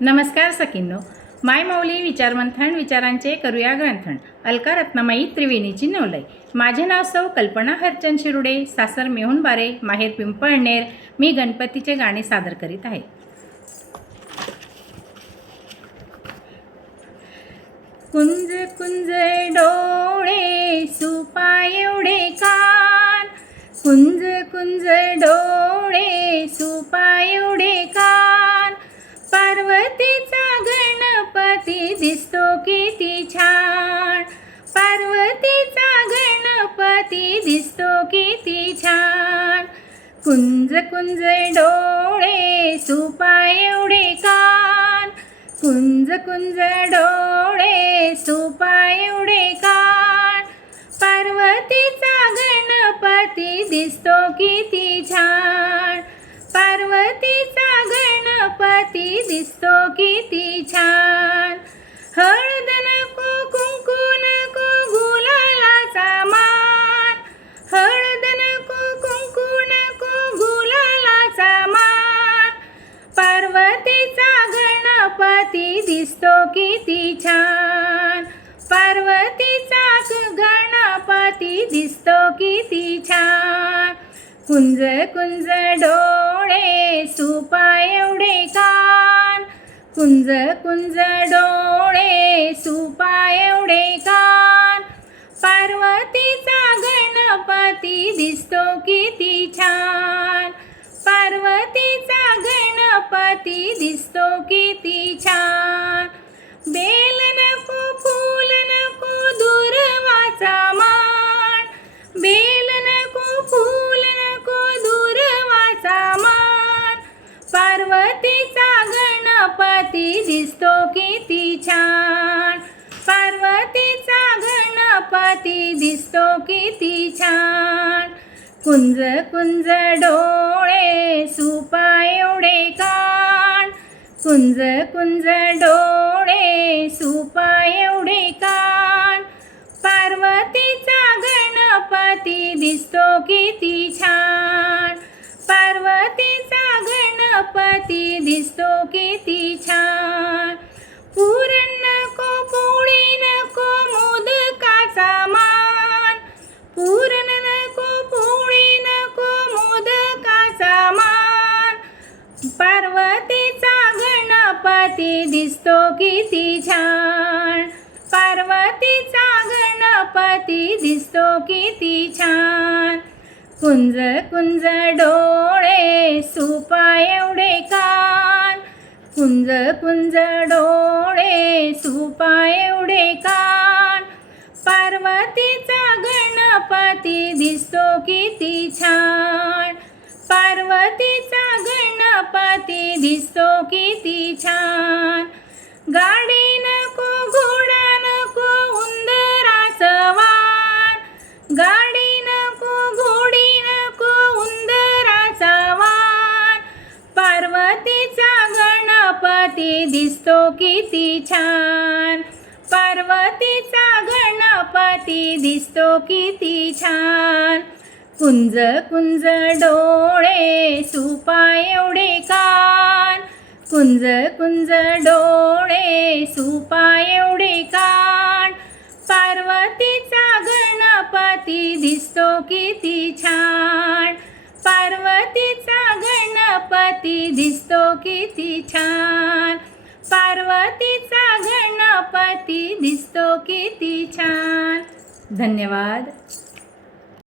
नमस्कार सखींनो. माय माऊली विचारमंथन विचारांचे करूया ग्रंथन. अलका रत्नमाई त्रिवेणीची नवलय माझे नाव सौ कल्पना हरचंद शिरुडे सासर मेहुण बारे माहेर पिंपळनेर मी गणपतीचे गाणे सादर करीत आहे. कुंज कुंज डोळे सुपा एवढे कान. कुंज कुंज डोळे पार्वतीचा गणपती दिसतो किती छान. पार्वतीचा गणपती दिसतो किती छान. कुंज कुंज डोळे सुपा एवढे कान. कुंज कुंज डोळे सुपा एवढे कान. पार्वतीचा गणपती दिसतो किती छान. पार्वतीचा गणपती दिसतो किती छान. हळद नको कुंकू नको गुलालाचा मान. हळद नको कुंकू नको गुलालाचा मान. पार्वतीचा गणपती दिसतो किती छान. पार्वतीचा गणपती दिसतो किती छान. कुंज कुंज डोळे सुपा एवढे कान. कुंज कुंज डोळे सुपा एवढे कान. पार्वतीचा गणपती दिसतो किती छान. पार्वतीचा गणपती दिसतो किती छान. बेलन पार्वतीचा गणपती दिसतो किती छान. पार्वतीचा गणपती दिसतो किती छान. कुंज कुंज डोळे सुपा एवढे कान. कुंज कुंज डोळे सुपा एवढे कान. पार्वतीचा गणपती दिसतो किती छान. पार्वतीचा गणपती दिसतो किती छान. पुरण नको पोळी नको मोदकाचा मान. पुरण नको पोळी नको मोदकाचा मान. पार्वतीचा गणपती दिसतो किती छान. पार्वतीचा गणपती दिसतो किती छान. कुंज कुंज डोळे सुपा एवढे कान. कुंज कुंज डोळे सुपा एवढे कान. पार्वतीचा गणपती दिसतो किती छान. पार्वतीचा गणपती दिसतो किती छान. गाडी नको घोडा नको उंदराचं वान. गा गणपती दिसतो किती छान. पार्वतीचा गणपती दिसतो किती छान. कुंज कुंज डोळे सुपा एवढे कान. कुंज कुंज डोळे सुपा एवढे कान. पार्वतीचा गणपती दिसतो किती छान. पार्वतीचा गण गणपती दिसतो किती छान. पार्वतीचा गणपती दिसतो किती छान. धन्यवाद.